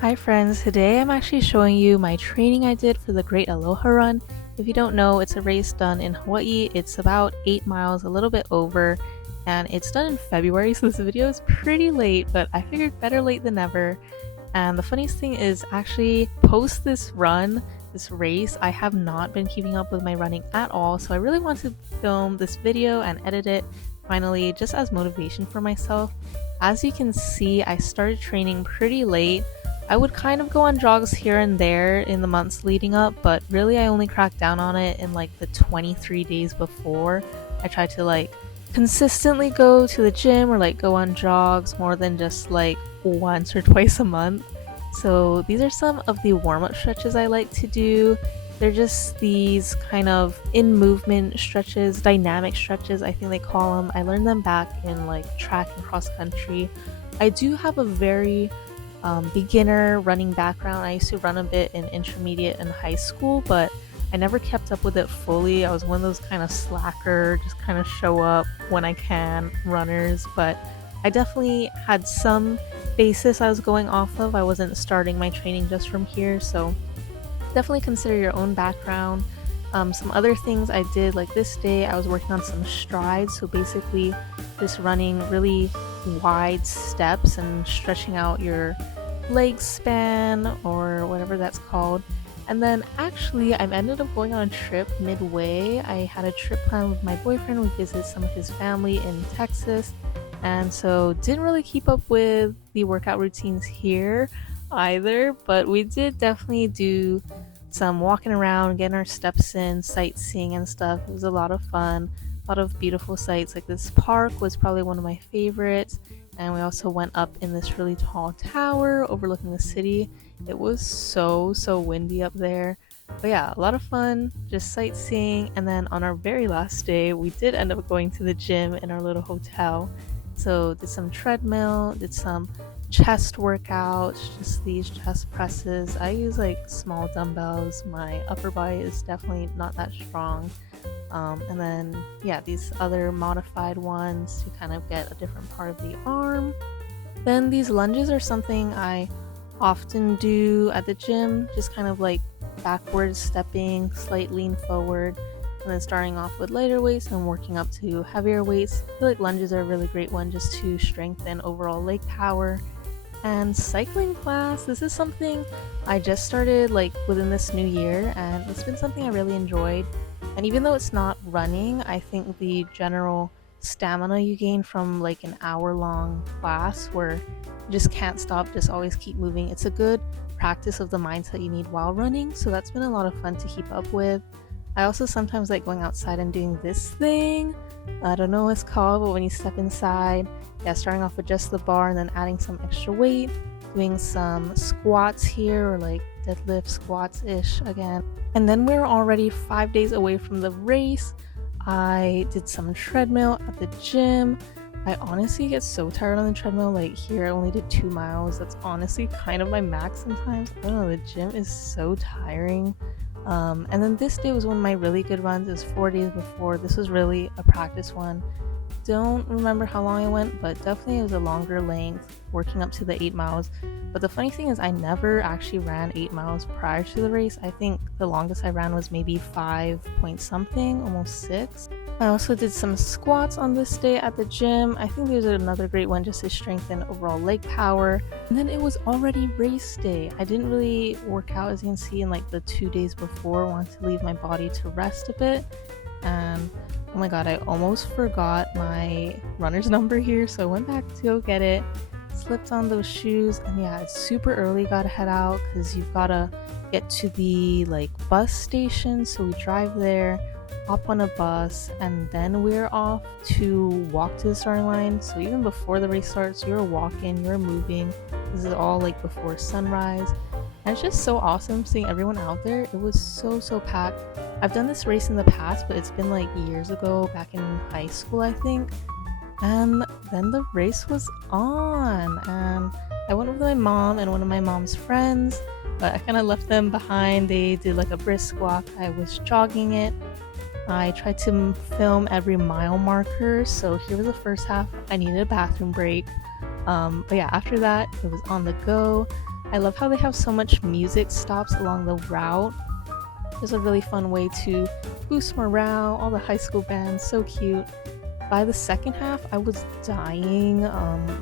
Hi friends, today I'm actually showing you my training I did for the Great Aloha Run. If you don't know, it's a race done in Hawaii. It's about 8 miles, a little bit over, and it's done in February, so this video is pretty late, but I figured better late than never. And the funniest thing is actually post this run, this race, I have not been keeping up with my running at all, so I really want to film this video and edit it finally just as motivation for myself. As you can see, I started training pretty late. I would kind of go on jogs here and there in the months leading up, but really I only cracked down on it in like the 23 days before. I tried to like consistently go to the gym or like go on jogs more than just like once or twice a month. So these are some of the warm-up stretches I like to do. They're just these kind of in movement stretches, dynamic stretches I think they call them. I learned them back in like track and cross country. I do have a very beginner running background. I used to run a bit in intermediate and high school, but I never kept up with it fully. I was one of those kind of slacker, just kind of show up when I can runners, but I definitely had some basis I was going off of. I wasn't starting my training just from here, so definitely consider your own background. Some other things I did, like this day, I was working on some strides, so basically just running really wide steps and stretching out your leg span or whatever that's called. And then actually I ended up going on a trip midway. I had a trip planned with my boyfriend. We visited some of his family in Texas, and so didn't really keep up with the workout routines here either, but we did definitely do some walking around, getting our steps in, sightseeing and stuff. It was a lot of fun. A lot of beautiful sights. Like this park was probably one of my favorites, and we also went up in this really tall tower overlooking the city. It was so windy up there, but yeah, a lot of fun just sightseeing. And then on our very last day we did end up going to the gym in our little hotel, so did some treadmill, did some chest workouts, just these chest presses. I use like small dumbbells. My upper body is definitely not that strong. And then yeah, these other modified ones to kind of get a different part of the arm. Then these lunges are something I often do at the gym, just kind of like backwards stepping, slight lean forward, and then starting off with lighter weights and working up to heavier weights. I feel like lunges are a really great one just to strengthen overall leg power. And cycling class, this is something I just started like within this new year, and it's been something I really enjoyed. And even though it's not running, I think the general stamina you gain from like an hour-long class where you just can't stop, just always keep moving, it's a good practice of the mindset you need while running, so that's been a lot of fun to keep up with. I also sometimes like going outside and doing this thing. I don't know what it's called, but when you step inside, yeah, starting off with just the bar and then adding some extra weight, doing some squats here, or like deadlift squats ish again. And then we're already 5 days away from the race. I did some treadmill at the gym. I honestly get so tired on the treadmill. Like here I only did 2 miles. That's honestly kind of my max sometimes. I don't know, the gym is so tiring. And then this day was one of my really good runs. It was 4 days before. This was really a practice one. Don't remember how long I went, but definitely it was a longer length, working up to the 8 miles. But the funny thing is I never actually ran 8 miles prior to the race. I think the longest I ran was maybe 5 point something, almost 6. I also did some squats on this day at the gym. I think there's another great one just to strengthen overall leg power. And then it was already race day. I didn't really work out, as you can see, in like the 2 days before. I wanted to leave my body to rest a bit. And oh my god, I almost forgot my runner's number here, so I went back to go get it, slipped on those shoes, and yeah, it's super early, gotta head out because you've gotta get to the like bus station. So we drive there, hop on a bus, and then we're off to walk to the starting line. So even before the race starts, you're walking, you're moving. This is all like before sunrise. And it's just so awesome seeing everyone out there. It was so packed. I've done this race in the past, but it's been like years ago, back in high school I think. And then the race was on, and I went with my mom and one of my mom's friends, but I kind of left them behind. They did like a brisk walk. I was jogging it. I tried to film every mile marker, so here was the first half. I needed a bathroom break. But yeah, after that, it was on the go. I love how they have so much music stops along the route. It's a really fun way to boost morale. All the high school bands, so cute. By the second half, I was dying.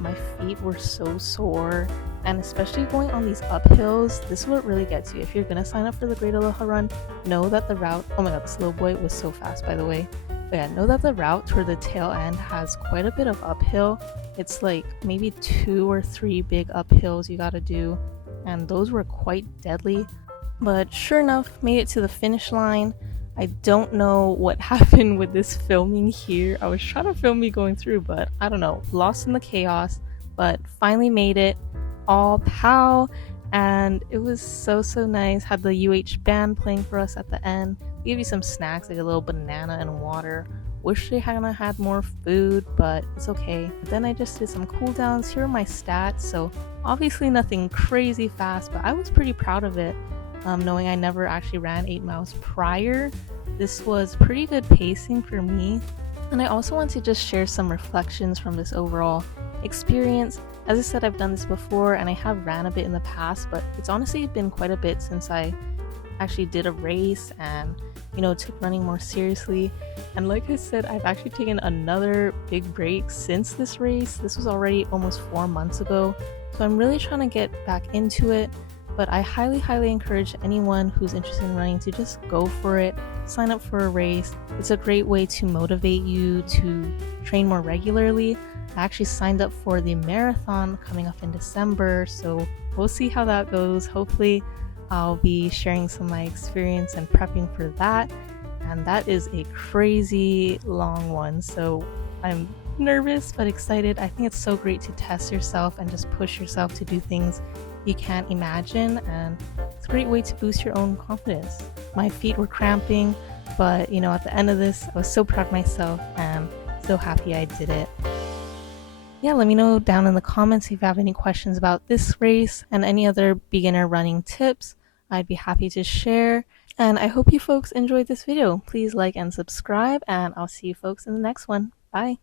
My feet were so sore, and especially going on these uphills, this is what really gets you. If you're gonna sign up for the Great Aloha Run, know that the route. Oh my god, this little boy was so fast, by the way. But yeah, know that the route toward the tail end has quite a bit of uphill. It's like maybe 2 or 3 big uphills you gotta do, and those were quite deadly. But sure enough, made it to the finish line. I don't know what happened with this filming here. I was trying to film me going through, but I don't know, lost in the chaos, but finally made it. All pow, and it was so nice. Had the UH band playing for us at the end. They gave you some snacks like a little banana and water. Wish they hadn't had more food, but it's okay. Then I just did some cool downs. Here are my stats. So obviously nothing crazy fast, but I was pretty proud of it. Knowing I never actually ran 8 miles prior, this was pretty good pacing for me. And I also want to just share some reflections from this overall experience. As I said, I've done this before and I have ran a bit in the past, but it's honestly been quite a bit since I actually did a race and, took running more seriously. And like I said, I've actually taken another big break since this race. This was already almost 4 months ago, so I'm really trying to get back into it. But I highly encourage anyone who's interested in running to just go for it. Sign up for a race. It's a great way to motivate you to train more regularly. I actually signed up for the marathon coming up in December, so we'll see how that goes. Hopefully I'll be sharing some of my experience and prepping for that, and that is a crazy long one, so I'm nervous but excited. I think it's so great to test yourself and just push yourself to do things you can't imagine, and it's a great way to boost your own confidence. My feet were cramping, but at the end of this, I was so proud of myself and so happy I did it. Yeah, let me know down in the comments if you have any questions about this race and any other beginner running tips. I'd be happy to share. And I hope you folks enjoyed this video. Please like and subscribe, and I'll see you folks in the next one. Bye.